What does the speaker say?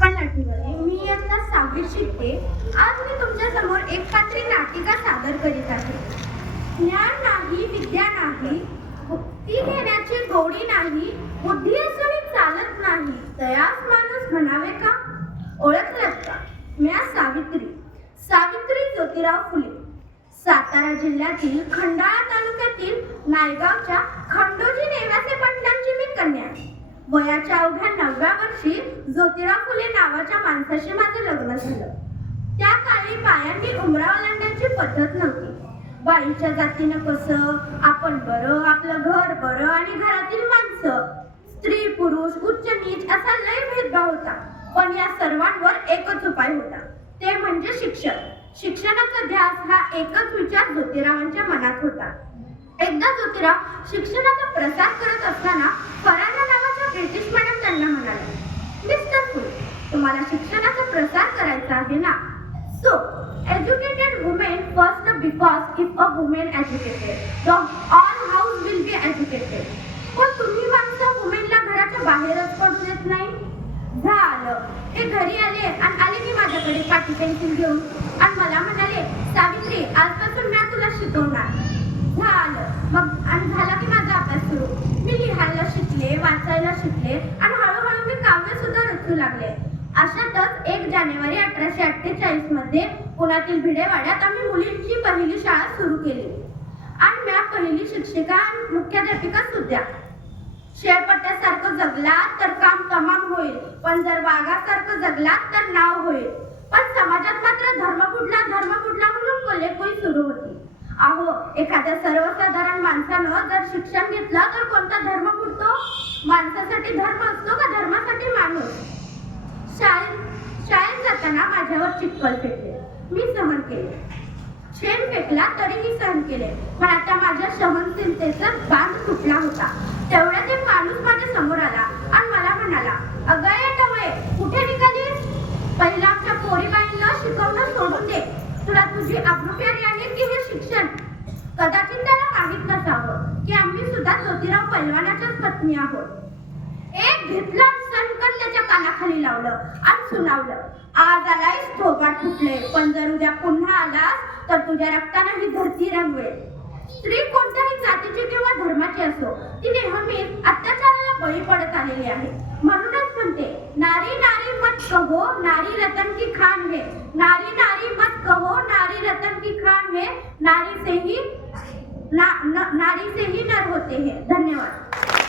कृपा नाट्यवाली. मी इयत्ता 6वीत शिकते. आज मी तुमच्या समोर एक पात्री नाटिका सादर करीत आहे. ज्ञान नाही, विद्या नाही, ती घेण्याची गोडी नाही, बुद्धी असून चालत नाही, तयास माणूस म्हणावे का? ओळखलात का? मी सावित्री ज्योतिराव फुले. सातारा जिल्ह्यातील खंडाळा तालुक्यातील नायगावच्या खंडोजी नेवासे पंडितांची मी कन्या. वयाच्या अवघ्या 9व्या वर्षी ज्योतिराव फुले नावाच्या माणसाशी माझे लग्न झालं. त्या काळी बायांनी उमरा ओलांडण्याची पद्धत नव्हती. बाईच्या जातीनं कसं, आपण बरं, आपलं घर बरं आणि घरातील माणसं, स्त्री पुरुष उच्च नीच असा लय भेदभाव होता. पण या सर्वांवर एकच उपाय होता, ते म्हणजे शिक्षण. शिक्षणाचा ध्यास हा एकच विचार ज्योतिरावांच्या मनात होता. एकदा ज्योतिराव शिक्षणाचा प्रसार करत असताना फराना नावाच्या ब्रिटिश मॅडम त्यांना म्हणाल्या, मिस्टर फुले, तुम्हाला शिक्षणाचा प्रसार करायचा आहे ना? So educated women first, because if a women educated the all house will be educated. पण तुम्ही माणसं वुमेनला घराच्या बाहेरच पडू देत नाही. झालं, हे घरी आले की माझ्याकडे पाटी पेन्सिल घेऊन आणि मला म्हणाले, सावित्री, आजपासून मी तुला शिकवणार. झालं मग, आणि झाला की माझा अभ्यास सुरू. मी लिहायला शिकले, वाचायला शिकले आणि हळूहळू मी काव्य सुद्धा रचू लागले. अशातच 1 जानेवारी 1848 मध्ये पुण्यातील भिडेवाड्यात आम्ही मुलींची पहिली शाळा सुरू केली आणि मी पहिली शिक्षिका आणि मुख्याध्यापिका सुद्धा. शेळपट्ट्यासारखं जगला तर काम तमाम होईल, पण जर वाघासारखं जगला तर नाव होईल. पण समाजात मात्र धर्म कुठला म्हणून कोल्हेकुई सुरू होती. अहो, एखाद्या सर्वसाधारण माणसानं जर शिक्षण घेतलं तर कोणता धर्म फुटतो? माणसासाठी धर्म असतो का धर्मासाठी माणूस? शाळेत जाताना माझ्यावर चिक्कल फेकले, मी सहन केले. शेण फेकला तरीही सहन केले. पण आता माझ्या सहनशीलतेचा बांध तुटला होता. तेवढ्यात एक माणूस माझ्या समोर आला आणि मला म्हणाला, अगं ये टवळे, कुठे निघालीस? पहिला आमच्या पोरीबाईंना शिकवणं सोडून दे. तुला तुझी आबरू प्यारी आहे की हे शिक्षण? कदाचित त्याला माहित नसावं की आम्ही सुद्धा ज्योतिराव पैलवानाच्याच पत्नी आहोत. एक घेतलं सनकन त्याच्या कानाखाली लावलं आणि सुनावलं, आज आलायस थोबाड फुटले, पण जर उद्या पुन्हा आलास तर तुझ्या रक्ताने ही धरती रंगवेल. स्त्री कोणत्याही जातीची किंवा धर्माची असो, ती नेहमीच अत्याचाराला बळी पडत आलेली आहे. म्हणूनच म्हणते, नारी नारी मत कहो, नारी रतन की खान है. नारी नारी मत कहो, नारी रतन की खान है. नारी से ही नर होते हैं. धन्यवाद.